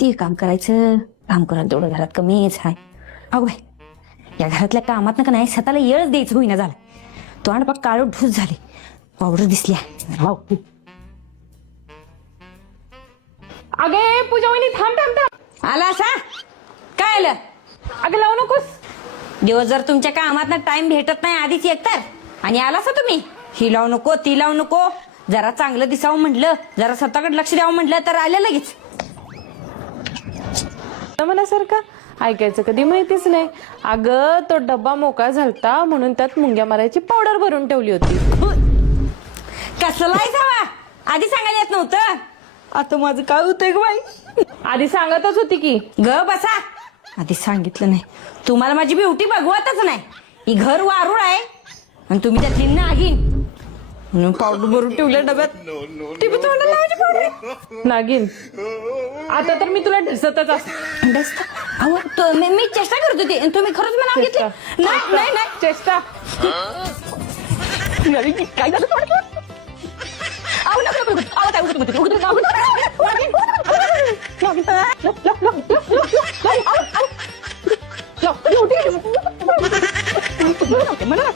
किती काम करायचं, काम करायला तेवढं घरात कमीच आहे. अगो बाई, या घरातल्या कामात का नाही स्वतःला येळच द्यायचं होईना झालं. तोंड बघ काळं ढूस झाले, पावडर दिसल्या. अगे पूजा वहिनी थांब थांब थांब. आला असा काय आलं? अगं लावू नकोस. दिवस जर तुमच्या कामात टाइम भेटत नाही आधीच एकतर, आणि आलासा तुम्ही ही लावू नको ती लावू नको. जरा चांगलं दिसावं म्हटलं, जरा स्वतःकडे लक्ष द्यावं म्हटलं तर आलं लगेच. मनासारखं ऐकायचं कधी माहितीच नाही. अगं तो डब्बा मोकळा झालता म्हणून त्यात मुंग्या मारायची पावडर भरून ठेवली होती. कसला आहे जावा, आधी सांगायला येत नव्हतं. आता माझं काय होतंय ग बाई? आधी सांगतच होती की. ग बसा, आधी सांगितलं नाही. तुम्हाला माझी ब्युटी बघवतच नाही. ही घर वारूळ आहे आणि तुम्ही त्यातली नागिन म्हणून पावडर भरून ठेवल्या डब्यात. ती बी तोंडाला लावायची पावडर. नागिन, आता तर मी तुला ढसतच असते. डस्ट. अहो मी चेष्टा करत होती, तुम्ही खरंच मला नाव घेतलं. नाही नाही नाही चेष्टा. काय झालं? अहो नको नको, अहो काय उठत होती. मला